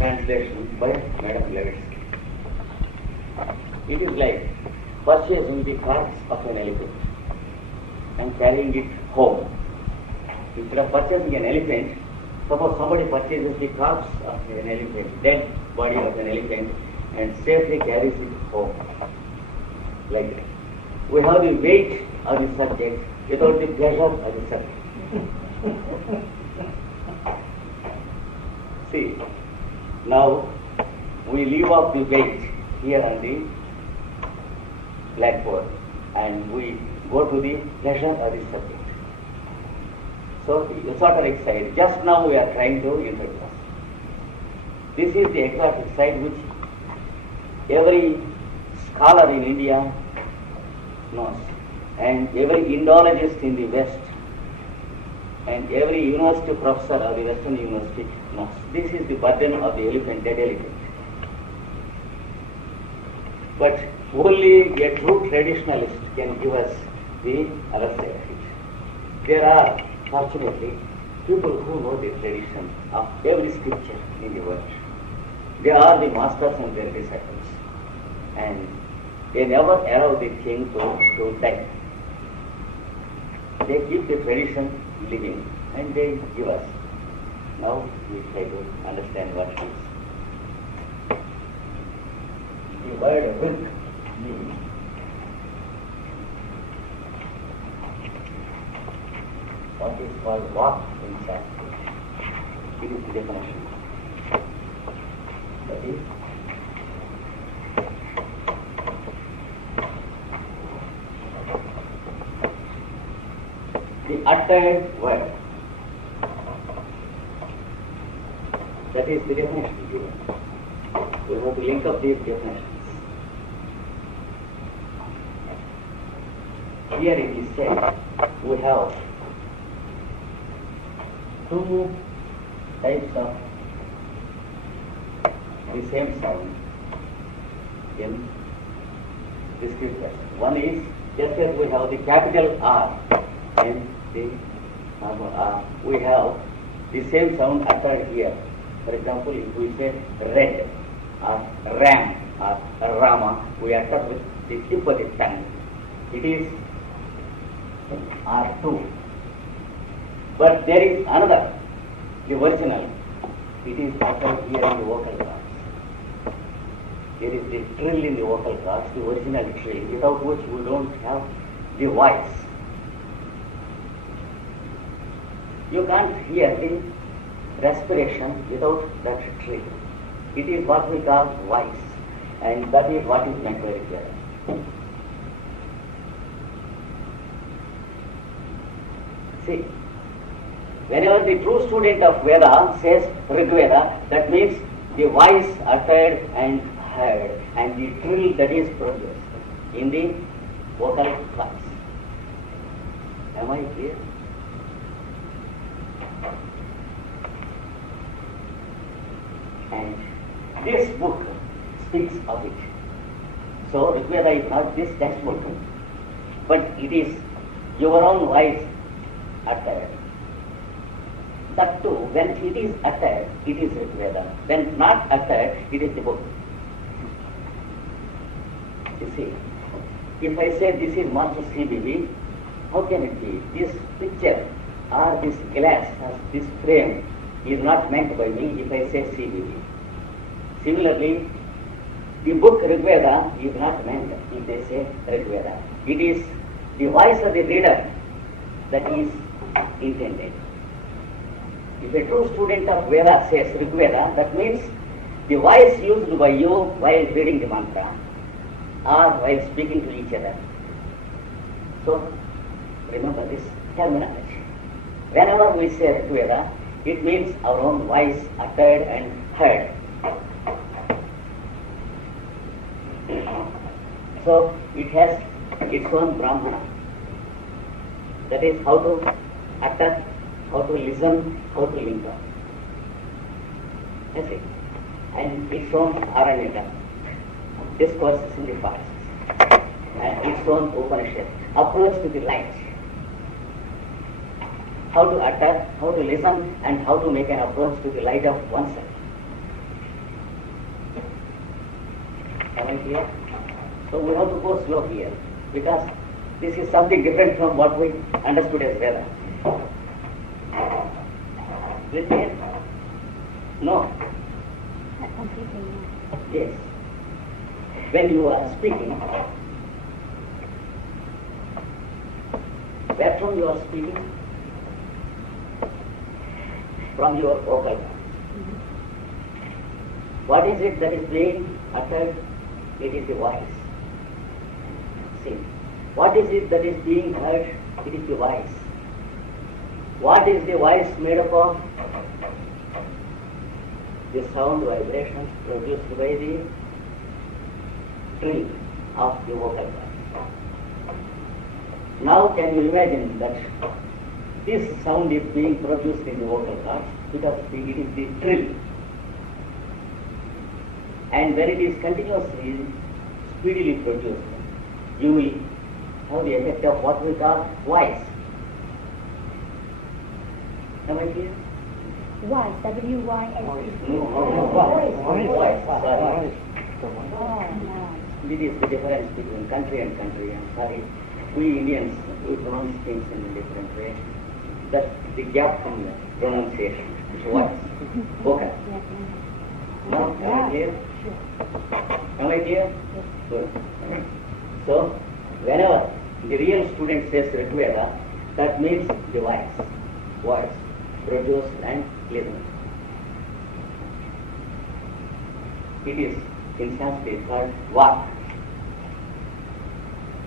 translation by Madam Blavatsky. It is like purchasing the carcass of an elephant and carrying it home. Instead of purchasing an elephant, suppose somebody purchases the carcass of an elephant, dead body of an elephant, and safely carries it home. Like that. We have the weight of the subject without the pleasure of the subject. See, now we leave off the weight here on the blackboard and we go to the pleasure of the subject. So you sort of exercise. Just now we are trying to introduce. This is the exact exercise which every scholar in India knows, and every Indologist in the West, and every university professor of the Western University knows. This is the burden of the elephant, dead elephant. But only a true traditionalist can give us the other side of it. There are, fortunately, people who know the tradition of every scripture in the world. They are the masters and their disciples. And they never allow the thing to die. They keep the tradition living and they give us. Now we try to understand what it is. The word wilk means what is called walk in Sanskrit. It is the definition. That is, the uttered word. That is the definition given. We have to link up these definitions. Here it is said we have two types of the same sound in the scripture. One is just as we have the capital R and the R, we have the same sound uttered here. For example, if we say red or ram or rama, we utter with the tip of the tongue. It is R2. But there is another, the original. It is uttered here in the vocal cords. There is the trill in the vocal cords, the original trill, without which we don't have the voice. You can't hear the respiration without that trill. It is what we call voice, and that is what is meant by Rigveda. See, whenever the true student of Veda says Rigveda, that means the voice uttered and heard, and the trill that is produced in the vocal cords. Am I clear? And this book speaks of it. So Rigveda is not this textbook, but it is your own voice uttered. That too, when it is uttered, it is Rigveda. When not uttered, it is the book. You see, if I say this is Master CBB, how can it be? This picture or this glass or this frame is not meant by me if I say CBB. Similarly, the book Rigveda is not meant if they say Rigveda. It is the voice of the reader that is intended. If a true student of Veda says Rigveda, that means the voice used by you while reading the mantra or while speaking to each other. So, remember this terminology. Whenever we say Rigveda, it means our own voice uttered and heard. So it has its own Brahmana. That is how to utter, how to listen, how to link up. That's it. And its own Aranyaka, discourses in the past, and its own Upanishad, approach to the light. How to utter, how to listen, and how to make an approach to the light of oneself. Am I clear? So we have to go slow here because this is something different from what we understood as Veda. Listen. No. Not completely, no. Yes. When you are speaking, where from you are speaking? From your vocal. What is it that is being uttered? It is the voice. See, what is it that is being heard? It is the voice. What is the voice made up of? The sound vibrations produced by the trill of the vocal cords. Now can you imagine that this sound is being produced in the vocal cords because it is the trill. And when it is continuously, speedily produced, you will have the effect of what we call voice. Am I clear? Y, W-Y-S-E. No, Voice. voice. Sorry. Oh, no. This is the difference between country and country. I'm sorry. We Indians, we pronounce things in a different way. That's the gap in the pronunciation. It's voice. Okay. Now, am I clear? Am I clear? Good. So, whenever the real student says Rigveda, that means the voice, produced and listened. It is in Sanskrit called Vak.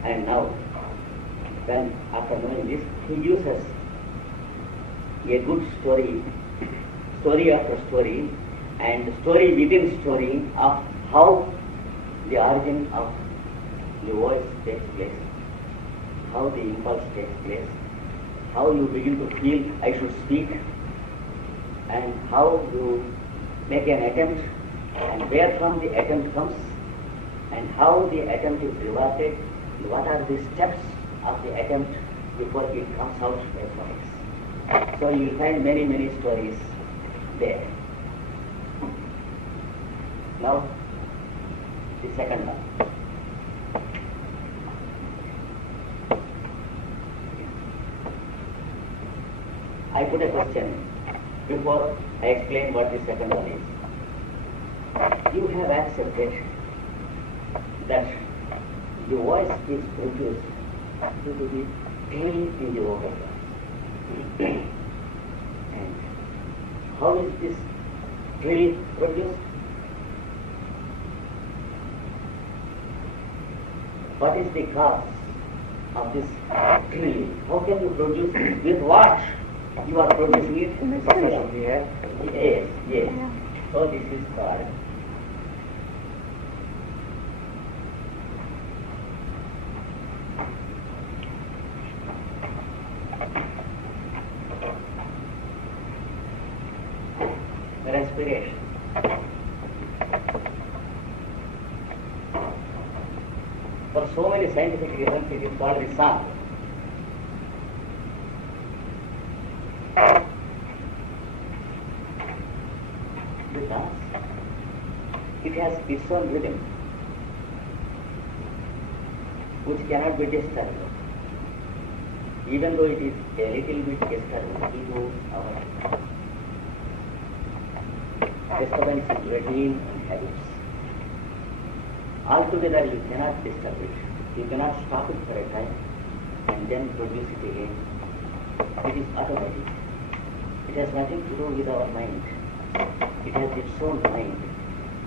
And now, when after knowing this, he gives us a good story after story, and story within story of how the origin of the voice takes place, how the impulse takes place, how you begin to feel I should speak, and how you make an attempt, and where from the attempt comes, and how the attempt is rewarded, and what are the steps of the attempt before it comes out as voice. So you will find many, many stories there. Now, the second one. I put a question before I explain what the second one is. You have accepted that the voice is produced due to the pain in the vocal cords. And how is this really produced? What is the cause of this drilling? How can you produce it? With what? You are producing it? Material. Here. Yes, yes. Yeah. So this is called respiration. For so many scientific reasons, it is called the sound. Because it has its own rhythm, which cannot be disturbed. Even though it is a little bit disturbed into our disturbance in routine and habits. Altogether you cannot disturb it. You cannot stop it for a time and then produce it again. It is automatic. It has nothing to do with our mind. It has its own mind,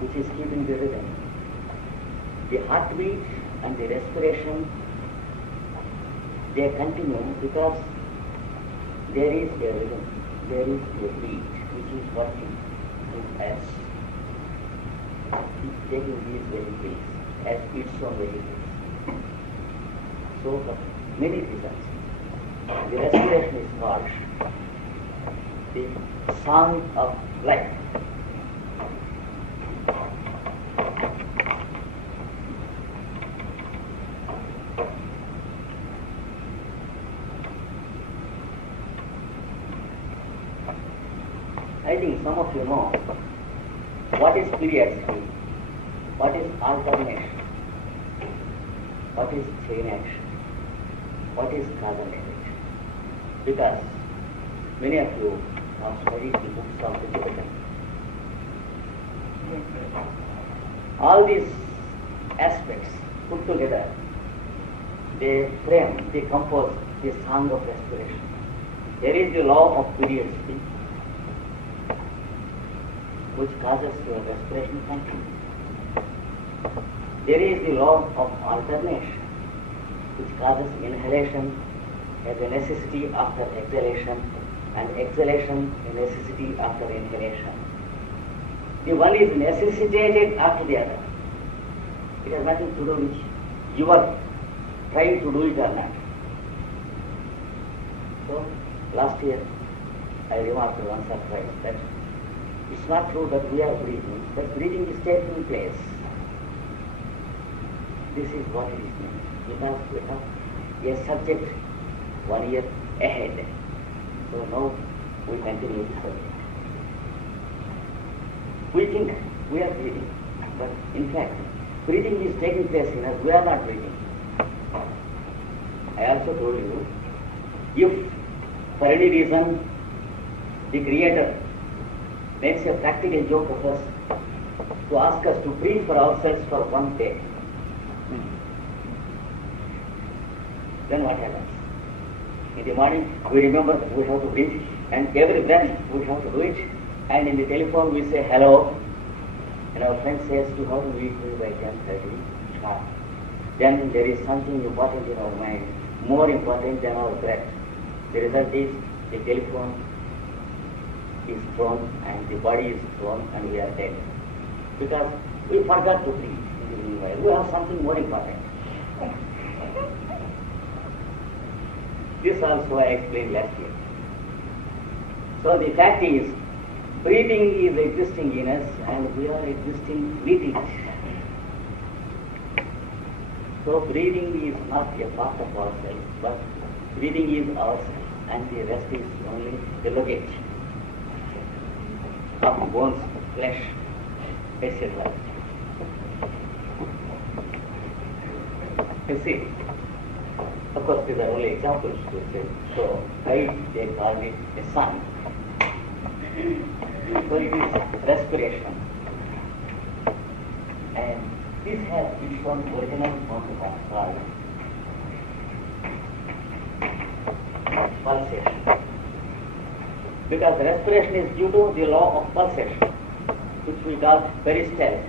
which is keeping the rhythm. The heartbeat and the respiration, they continue because there is a rhythm, there is a beat which is working through us. It's taking these vehicles as its own vehicles. So for many reasons, the respiration is called the song of life. I think some of you know what is periodicity. What is alternation? What is chain action? What is causal effect? Because many of you have studied the books of the Tibetan. All these aspects put together, they frame, they compose the song of respiration. There is the law of periodicity, which causes your respiration function. There is the law of alternation, which causes inhalation as a necessity after exhalation, and exhalation a necessity after inhalation. The one is necessitated after the other. It has nothing to do with you are trying to do it or not. So, last year I remarked once or twice that it's not true that we are breathing, but breathing is taking place. This is what it is meant. Because we have a subject 1 year ahead. So now we continue the subject. We think we are breathing, but in fact, breathing is taking place in us. We are not breathing. I also told you, if for any reason the Creator makes a practical joke of us to ask us to breathe for ourselves for 1 day, then what happens? In the morning, we remember that we have to breathe, and every breath we have to do it, and in the telephone we say hello, and our friend says to how to reach me by 10:30 sharp. Then there is something important in our mind, more important than our breath. The result is the telephone is thrown and the body is thrown and we are dead. Because we forgot to breathe in the meanwhile. We have something more important. This also I explained last year. So the fact is, breathing is existing in us and we are existing with it. So breathing is not a part of ourselves, but breathing is ourselves, and the rest is only the luggage of bones, flesh, etc. You see, of course these are only examples to say, so why they call it a song. So it is respiration. And this has its own original concept called pulsation. Because respiration is due to the law of pulsation, which we call peristalsis.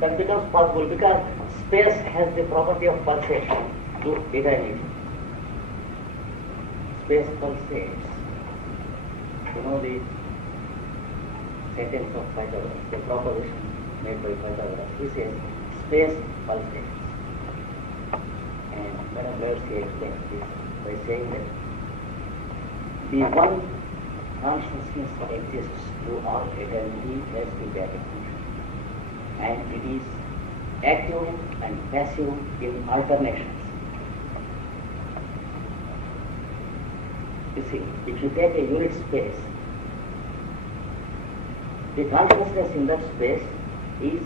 That becomes possible because space has the property of pulsation to eternity. Space pulsates. You know the sentence of Pythagoras, the proposition made by Pythagoras. He says, space pulsates. And Madam Mercy explains this by saying that the one consciousness exists throughout eternity as the Vedic function. And it is active and passive in alternations. You see, if you take a unit space, the consciousness in that space is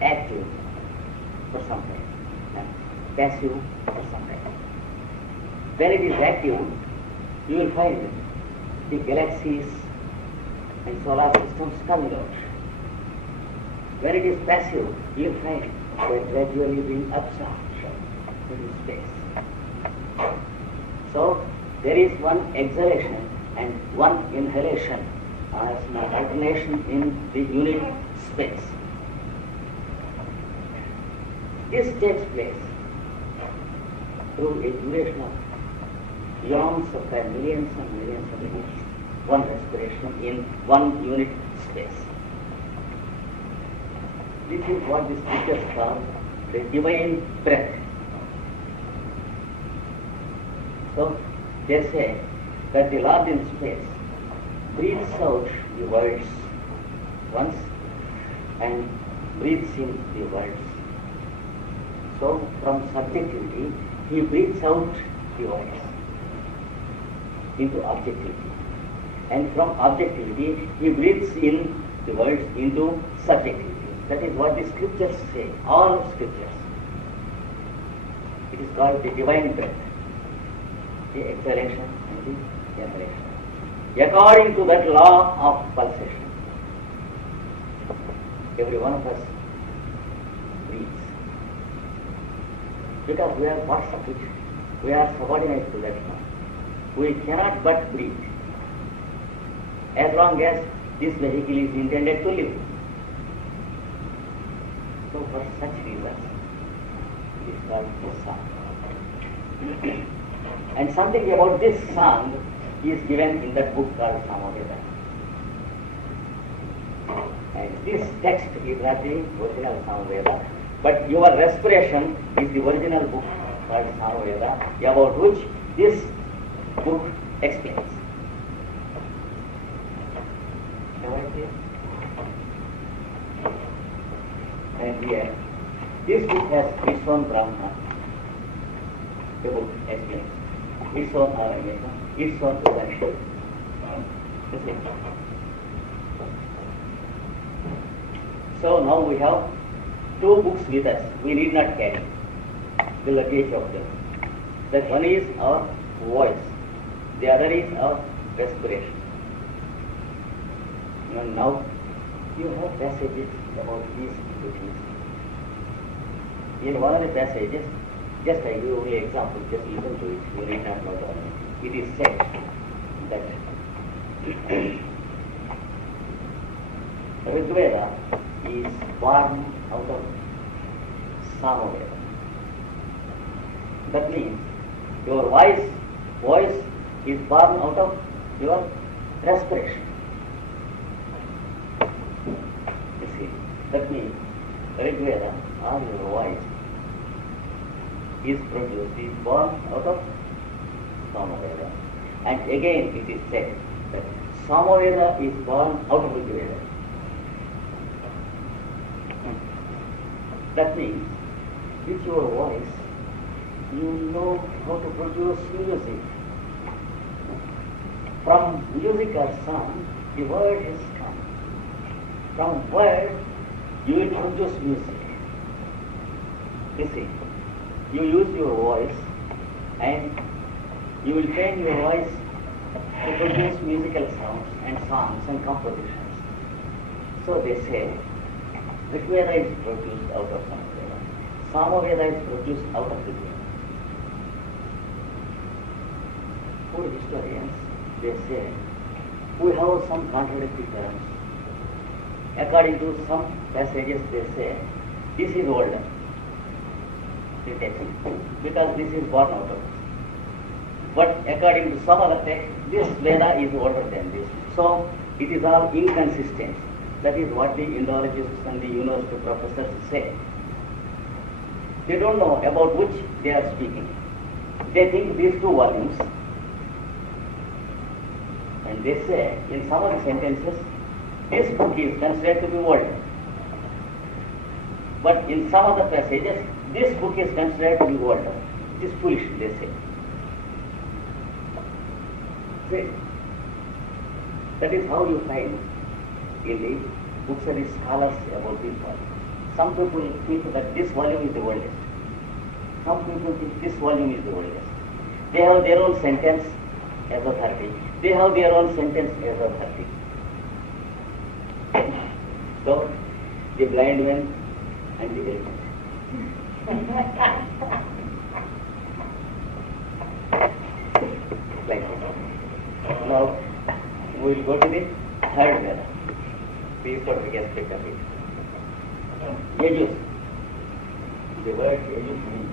active for some time and passive for some time. When it is active, you will find the galaxies and solar systems coming out. When it is passive, you will find they gradually being absorbed into space. So, there is one exhalation and one inhalation as an alternation in the unit space. This takes place through a duration of eons of time, millions and millions of years. One respiration in one unit space. This is what the scriptures call the divine breath. So, they say that the Lord in space breathes out the words once and breathes in the words. So, from subjectivity, he breathes out the words into objectivity. And from objectivity, he breathes in the words into subjectivity. That is what the scriptures say, all scriptures. It is called the divine breath, the exhalation and the inhalation. According to that law of pulsation, every one of us breathes. Because we are parts of it, we are subordinate to that law. We cannot but breathe as long as this vehicle is intended to live. So for such reasons, it is called a song. And something about this song is given in that book called Samaveda. And this text is not the original Samaveda, but your respiration is the original book called Samaveda, about which this book explains. Am I clear? And here, this book has its own Brahma. The book explains its own Aramita, its own Upanishad. So now we have two books with us. We need not carry the luggage of them. That one is our voice, the other is our respiration. And now you have passages about these two things. In one of the passages, just I give you an example, just listen to it, you need not know the one. It is said that Rigveda is born out of Samaveda. That means your voice is born out of your respiration. You see, that means Rigveda or your voice is produced, is born out of Samaveda. And again it is said that Samaveda is born out of Rigveda. That means with your voice you know how to produce music. From music or song, the word has come. From word you will produce music. You see, you use your voice and you will train your voice to produce musical sounds and songs and compositions. So they say, Rigveda is produced out of Samaveda. Samaveda is produced out of Rigveda. For historians, they say, we have some contradictory terms. According to some passages, they say, this is older, the text, because this is born out of it. But according to some other text, this Veda is older than this. So it is all inconsistent. That is what the Indologists and the university professors say. They don't know about which they are speaking. They think these two volumes, and they say in some of the sentences, this book is considered to be older. But in some other passages, this book is considered to be older. It is foolish, they say. See, that is how you find in the books of the scholars about this volume. Some people think that this volume is the oldest. Some people think this volume is the oldest. They have their own sentence as authority. They have their own sentence as authority. So, the blind man and the elephant. Like this. Now, we will go to the third Veda. Please don't forget to pick up it. Yajus. The word Yajus means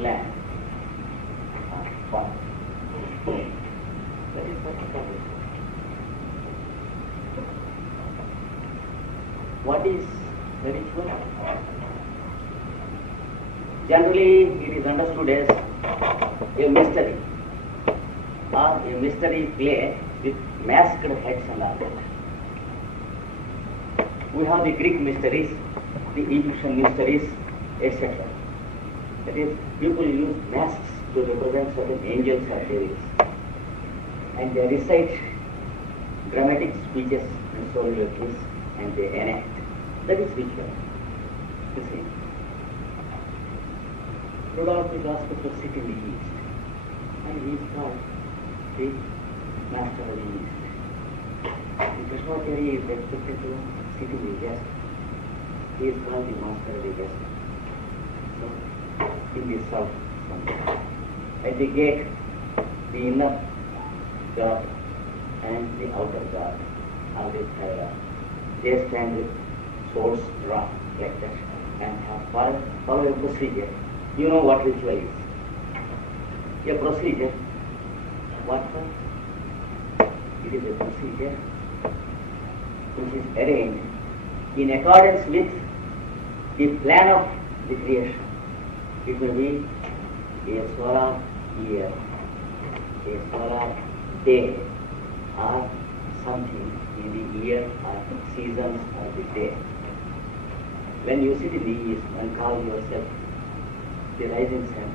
land. One. That is what it is. What is the ritual? Generally, it is understood as a mystery or a mystery play with masked heads and objects. We have the Greek mysteries, the Egyptian mysteries, etc. That is, people use masks to represent certain angels or devils. And they recite dramatic speeches in soliloquies and they enact. That is ritual. You see. Rudolph is asked to sit in the east, and he is called the Master of the East. The Krishnacharya is expected to sit in the west. He is called the Master of the West. So, in the south, somewhere. At the gate, the inner guard and the outer guard are the parallel. They stand with swords drawn like that and have follow a procedure. You know what ritual is. A procedure. What? It is a procedure which is arranged in accordance with the plan of the creation. It may be a solar year, a solar day, or something in the year or seasons or the day. When you sit in the east and call yourself the rising sun,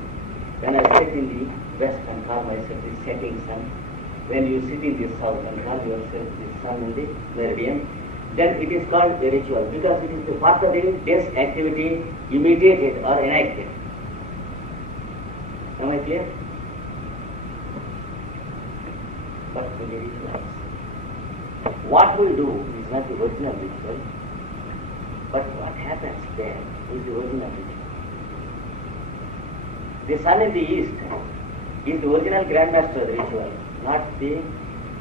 when I sit in the west and call myself the setting sun, when you sit in the south and call yourself the sun in the meridian, then it is called a ritual because it is the part of the day's activity imitated or enacted. Am I clear? But we ritualize. What we do is not the original ritual, but what happens there is the original ritual. The sun in the east is the original grandmaster of the ritual, not the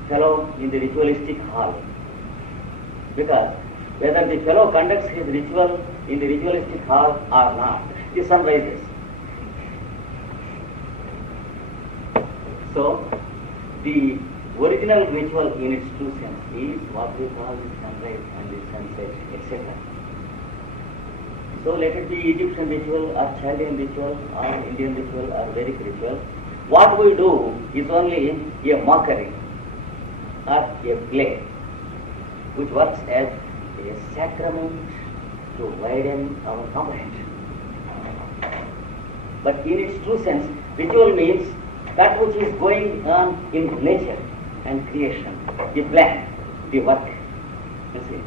fellow in the ritualistic hall. Because whether the fellow conducts his ritual in the ritualistic hall or not, the sun rises. So, the original ritual in its true sense is what we call the sunrise and the sunset, etc. So let it be Egyptian ritual or Chaldean ritual or Indian ritual or Vedic ritual. What we do is only a mockery or a play which works as a sacrament to widen our comprehension. But in its true sense, ritual means that which is going on in nature and creation, the plan, the work. You see.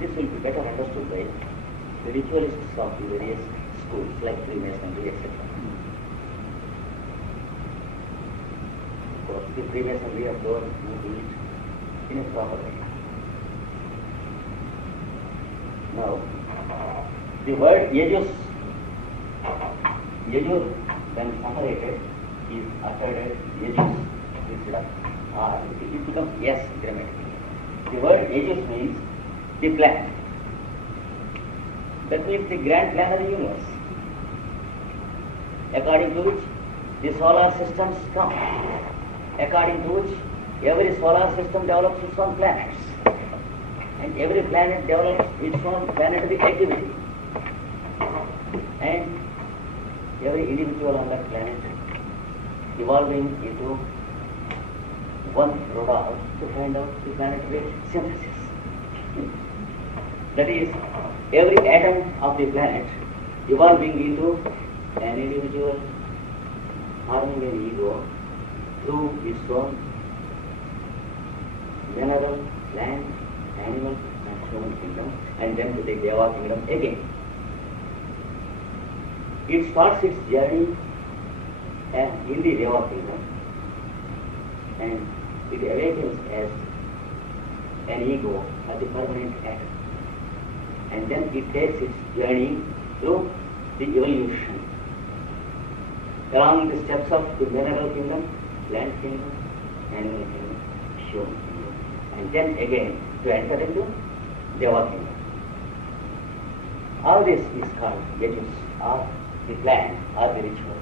This will be better understood by the ritualists of the various schools like Freemasonry, etc. Of course, the Freemasonry of those who do it in a proper way. Now, the word Yajus, Yajur, when separated, is uttered as Yajus instead of R. It becomes yes grammatically. The word Yajus means the plan. That means the grand plan of the universe, according to which the solar systems come, according to which every solar system develops its own planets, and every planet develops its own planetary activity, and every individual on that planet evolving into one Rudolph to find out the planetary synthesis. That is, every atom of the planet evolving into an individual forming an ego through its own mineral, plant, animal and human kingdom, and then to the Deva kingdom again. It starts its journey in the Deva kingdom and it awakens as an ego or the permanent atom. And then it takes its journey through the evolution along the steps of the mineral kingdom, plant kingdom, animal kingdom, human kingdom, and then again to enter into Deva kingdom. All this is called Yajus, or the plan, or the ritual.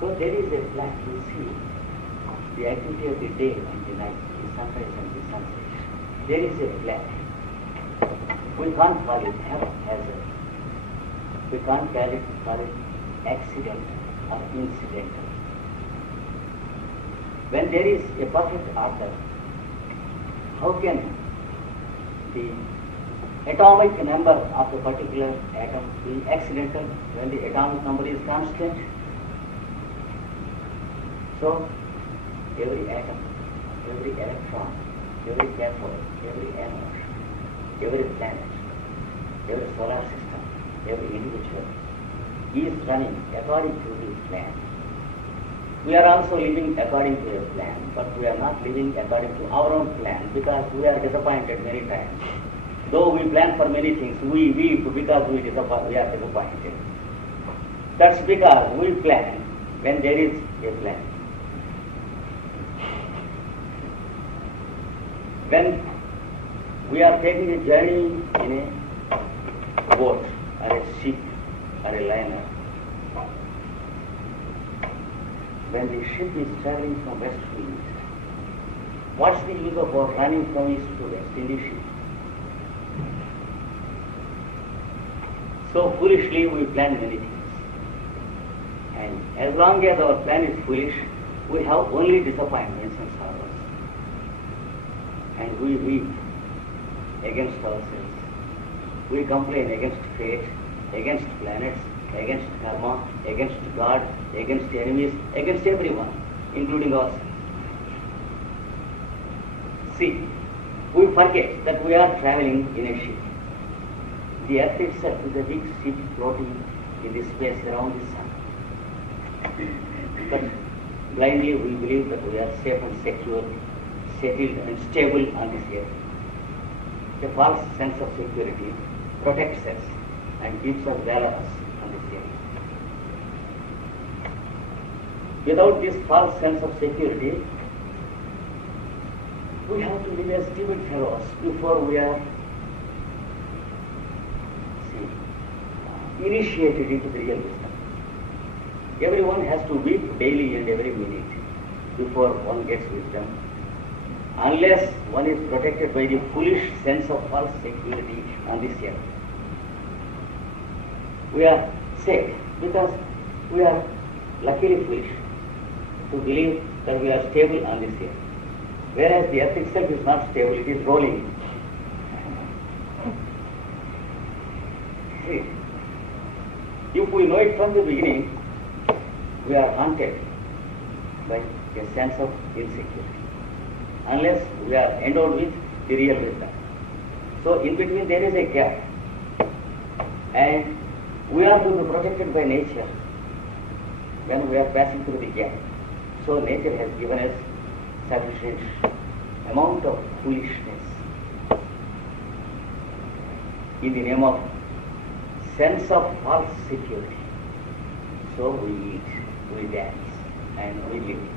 So there is a plan, you see, the activity of the day and the night, the sunrise and the sunset. There is a plan. We can't call it haphazard. We can't call it accidental or incidental. When there is a perfect order, how can the atomic number of a particular atom be accidental when the atomic number is constant? So, every atom, every electron, every cathode, every anode, every planet, every solar system, every individual is running according to the plan. We are also living according to a plan, but we are not living according to our own plan because we are disappointed many times. Though we plan for many things, we weep because we are disappointed. That's because we plan when there is a plan. When we are taking a journey in a boat or a ship or a liner, when the ship is traveling from west to east, what's the use of our running from east to west in the ship? So foolishly we plan many things. And as long as our plan is foolish, we have only disappointments and sorrows. And we weep against ourselves. We complain against fate, against planets, against karma, against God, against enemies, against everyone, including us. See, we forget that we are traveling in a ship. The earth itself is a big ship floating in the space around the sun. But blindly we believe that we are safe and secure, settled and stable on this earth. A false sense of security protects us and keeps us valorous on this earth. Without this false sense of security, we have to live as timid fellows before we are initiated into the real wisdom. Everyone has to weep daily and every minute before one gets wisdom, unless one is protected by the foolish sense of false security on this earth. We are safe because we are luckily foolish to believe that we are stable on this earth. Whereas the earth itself is not stable, it is rolling. See, if we know it from the beginning, we are haunted by a sense of insecurity, unless we are endowed with the real wisdom. So in between there is a gap, and we are to be protected by nature when we are passing through the gap. So nature has given us sufficient amount of foolishness in the name of sense of false security. So we eat, we dance, and we live.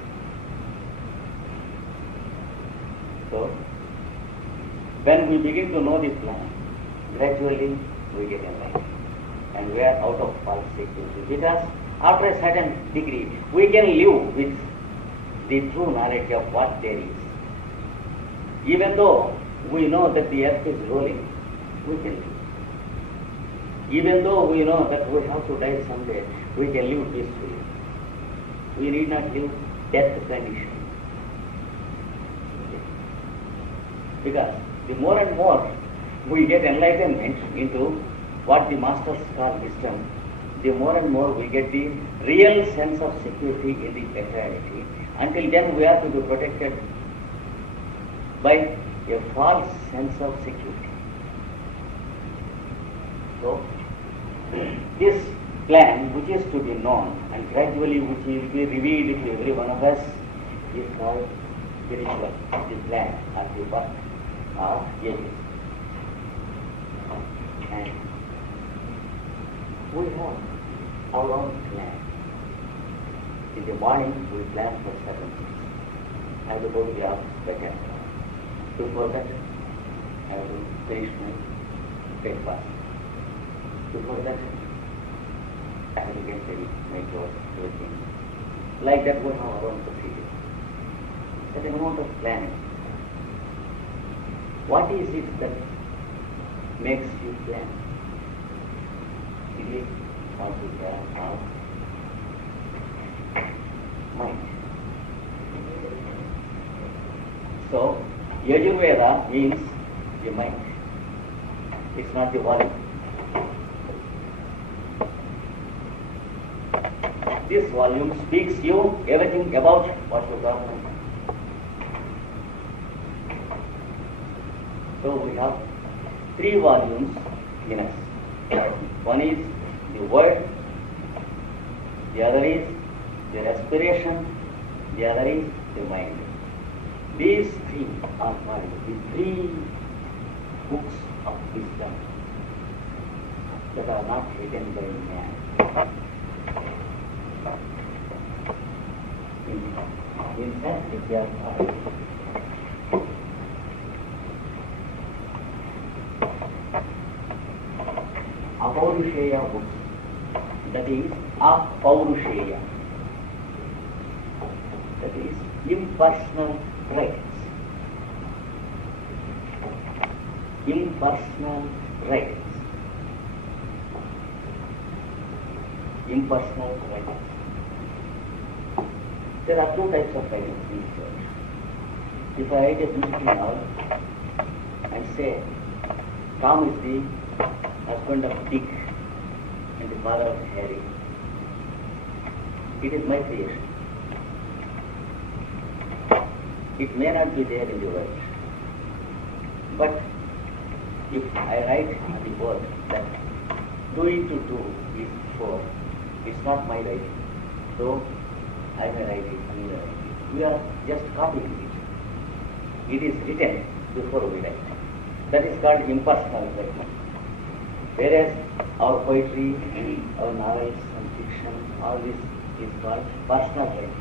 So when we begin to know the plan, gradually we get enlightened, and we are out of false security. Because after a certain degree, we can live with the true knowledge of what there is. Even though we know that the earth is rolling, we can live. Even though we know that we have to die someday, we can live peacefully. We need not live death condition. Because the more and more we get enlightenment into what the masters call wisdom, the more and more we get the real sense of security in the eternity. Until then we are to be protected by a false sense of security. So, this plan which is to be known and gradually which will be revealed to every one of us is called the ritual, the plan or the work of ages. And we have our own plan. In the morning we plan for certain things. I will go to the office better. Before that, I will finish my breakfast. Before that, I will get ready, my clothes, everything. Like that we have our own procedure. Certain amount of planning. What is it that makes you plan? It is how to plan our mind. So, Yajurveda means the mind. It's not the volume. This volume speaks you everything about what you got. So we have 3 volumes in us. One is the word, the other is the respiration, the other is the mind. These 3 are called the 3 books of wisdom that are not written by man. In Sanskrit they are called Apurusheya books. That is Apurusheya. That is impersonal writings. Impersonal writings. Impersonal writings. There are 2 types of writings in this world. If I write a beautiful novel and say, Tom is the husband of Dick and the father of Harry, it is my creation. It may not be there in the world. But if I write on the board that 2 into 2 is 4, it's not my writing. So I may write it, you may write it. We are just copying it. It is written before we write. That is called impersonal writing. Whereas our poetry, our novels and fiction, all this is called personal writing.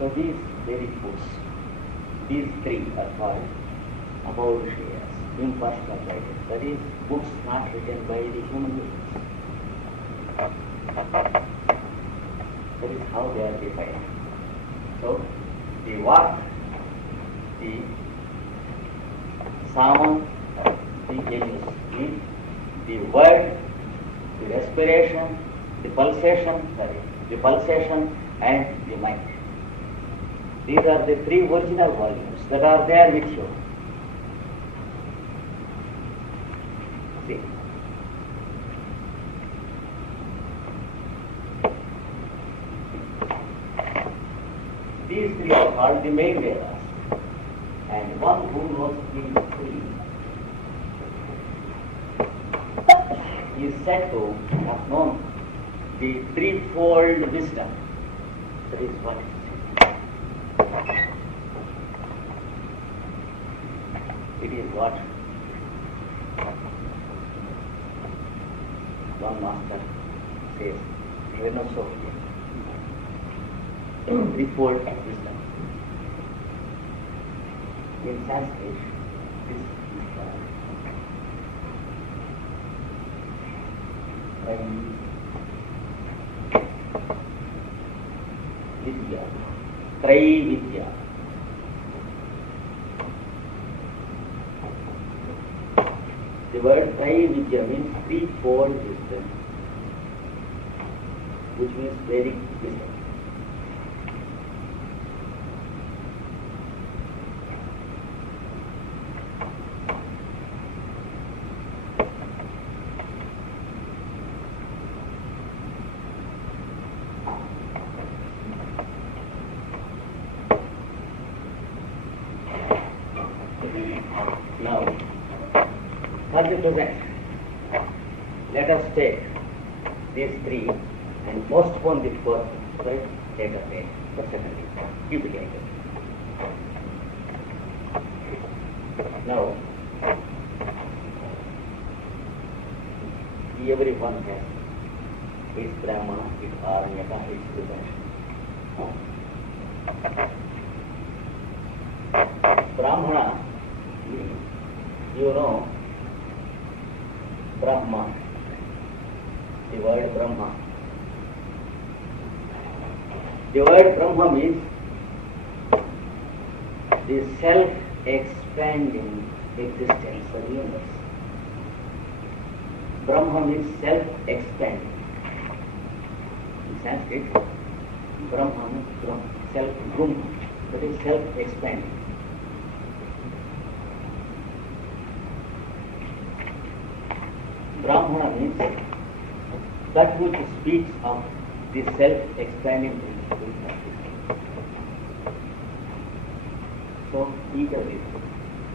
So these very books, these 3 are called Apaurusheyas, impersonal writings. That is, books not written by the human beings. That is how they are defined. So, the Vak, the Sama, the Yajus, means the word, the respiration, the pulsation and the mind. These are the 3 original volumes that are there with you. See. These 3 are called the main Vedas. And one who knows these 3 is said to have known the threefold wisdom. That is what it is what one master says, Renosopia, threefold wisdom. In Sanskrit, this is Vidya, Vidya. The word Vidya means threefold wisdom, which means Vedic wisdom. Now, for the present, let us take these 3 and postpone the 4th, right? Take a day for second day. Keep it like that. Now, everyone has his Brahma, his Aranyaka, his possession. Brahmana, you know, Brahma, the word Brahma. The word Brahma means the self-expanding existence of the universe. Brahma means self-expanding. In Sanskrit, Brahma means self-Brahma. That is self-expanding. Brahmana means that which speaks of the self-expanding principle. So each of these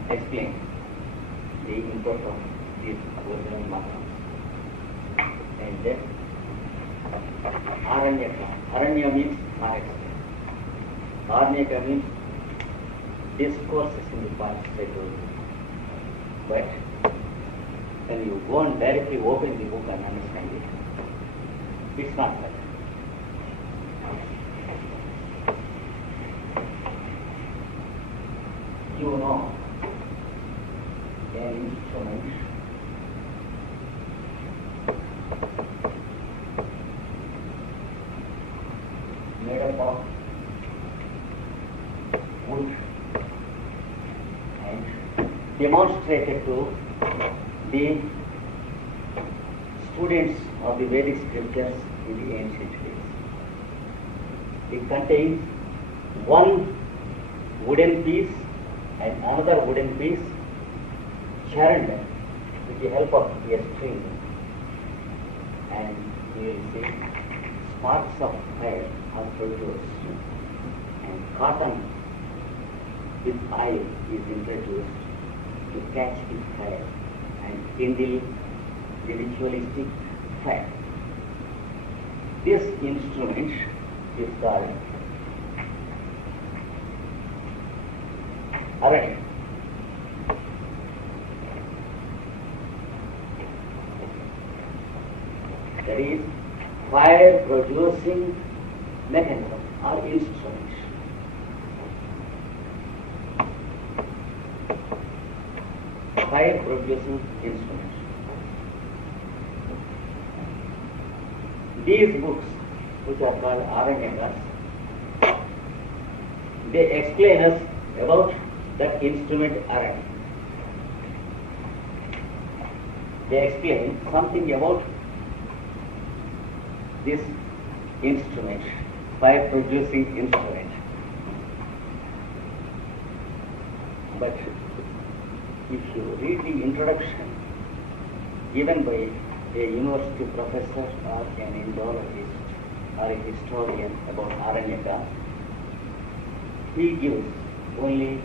explains the import of these original mantras. And then Aranyaka. Aranya means forest. Aranyaka means discourses in the past. But when you go and directly open the book and understand it, it's not that. You know an instrument made up of wood and demonstrated to the students of the Vedic scriptures in the ancient days. It contains one wooden piece and another wooden piece churned with the help of a string, and you will see sparks of fire are produced, and cotton with oil is introduced to catch the fire and kindle the ritualistic fire. This instrument is called Aranya. That is fire producing mechanism or instrument. Fire producing instrument. These books, which are called Aranyakas, they explain us about that instrument Aranya. They explain something about this instrument, fire producing instrument. But if you read the introduction given by a university professor or an Indologist or a historian about Aranyaka, he gives only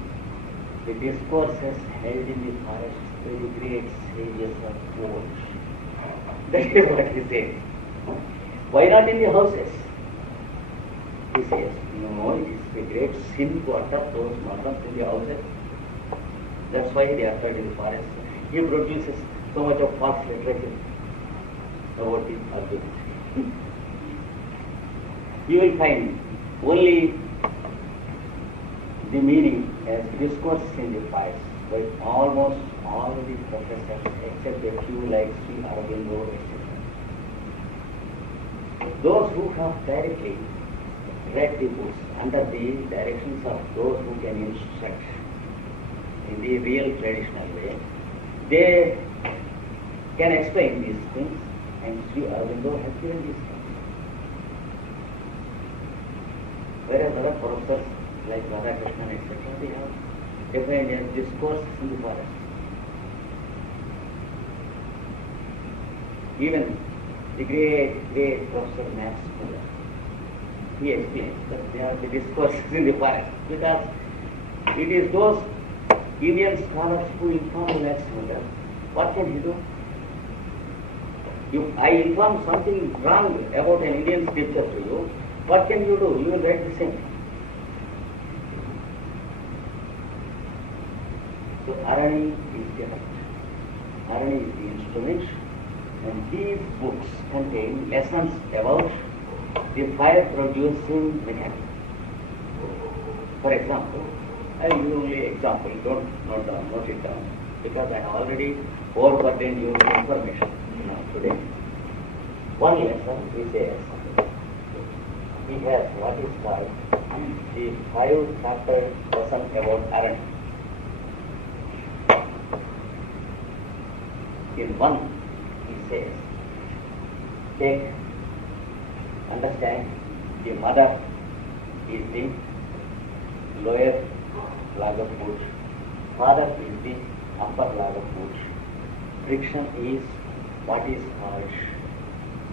the discourses held in the forests by the great sages of old. That is what he says. Why not in the houses? He says, no, it is a great sin to utter those mantras in the houses. That's why they are uttered in the forest. He produces so much of false literature about the argument. You will find only the meaning as discourses in the forest by almost all the professors except a few like Sri Aurobindo, etc. Those who have directly read the books under the directions of those who can instruct in the real traditional way, they can explain these things, and Sri Aurobindo has given these things. Whereas other professors like Radhakrishnan, etc., they have defined as discourses in the forest. Even the great Professor Max Muller, he explains that they are the discourses in the forest because it is those Indian scholars who inform Max Muller. What can he do? If I inform something wrong about an Indian scripture to you, what can you do? You will write the same. So Arani is different. Arani is the instrument, and these books contain lessons about the fire producing mechanism. For example, I will give you only example, don't note it down, because I have already overburdened you with information today. One lesson he says, he has what is called the 5-chapter lesson about Aranya. In one, he says, understand the mother is the lower lag of foot, father is the upper lag of foot. Friction is what is called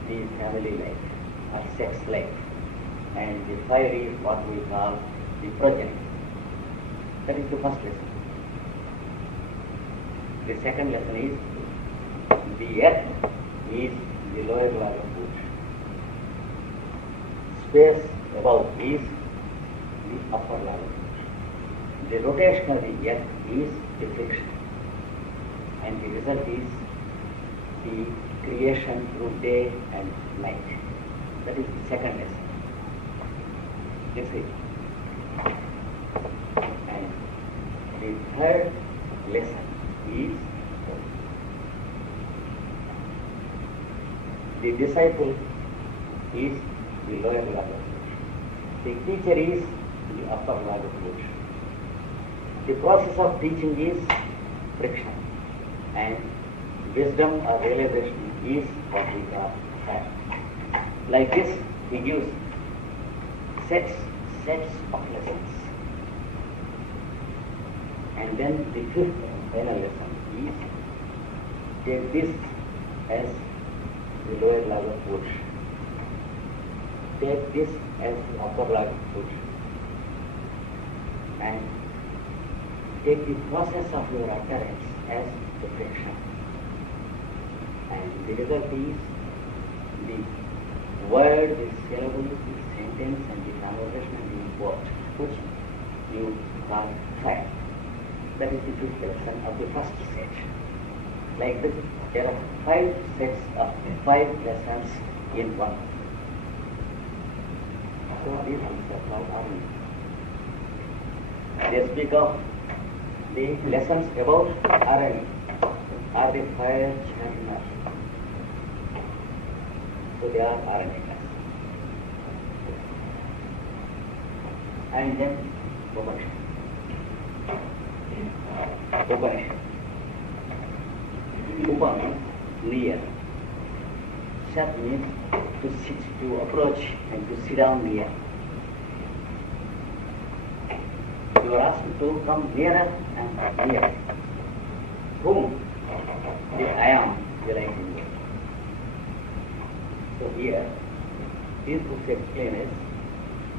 the family life or sex life, and the fire is what we call the progeny. That is the first lesson. The second lesson is the earth is the lower lag of foot. Space above is the upper lag of foot. The rotation of the earth is the friction, and the result is the creation through day and night. That is the second lesson. Let's see. And the third lesson is the disciple is the lower lag of foot. The teacher is the upper lag of foot. The process of teaching is friction, and wisdom or realization is what we call fact. Like this, he gives sets of lessons. And then the fifth final lesson is take this as the lower lag of foot. Take this as the upper lag of foot. And take the process of your utterance as the friction. And the result is the word, the syllable, the sentence, and the conversation and the word, which you call fact. That is the fifth lesson of the first set. Like this, there are 5 sets of 5 lessons in one. So these things are called harmony. They speak of the lessons about RNA are the fire channel. So they are RNA class. And then Upanishad. Upa means near. Shat means to sit, to approach and to sit down near. You are asked to come nearer and nearer. Whom? The I am realizing you. So here, these books explain is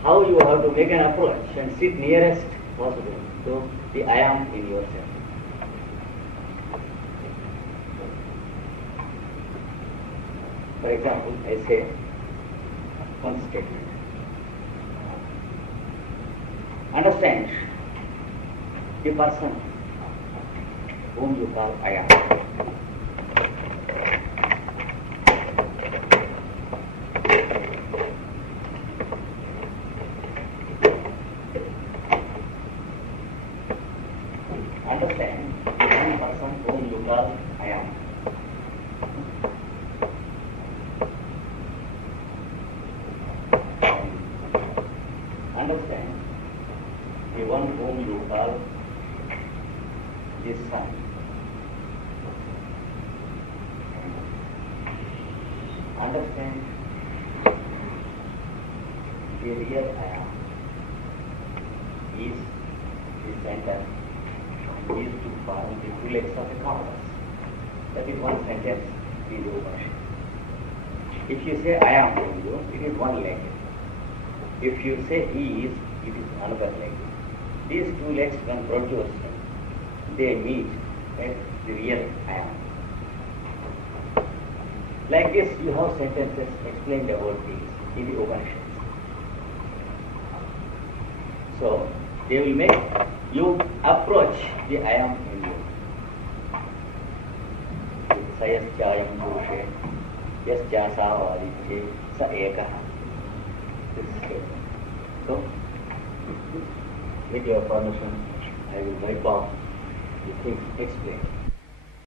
how you have to make an approach and sit nearest possible to the I am in yourself. For example, I say one statement. Understand the person whom you call I am. Understand the one person whom you call I am. Understand the one whom you call this sun. Understand the real I am is the center, is to form the 2 legs of the compass. That is one sentence in the Upanishad. If you say I am in you, it is one leg. If you say he is, it is another leg. These 2 legs when produced, they meet at the real I am. Like this, you have sentences explained about these in the Upanishads. So, they will make you approach the I am in you. Sayaschayam Purusha, yaschasa vadicche, sa ekaha. This is it. So, with your permission, I will wipe off the things explained.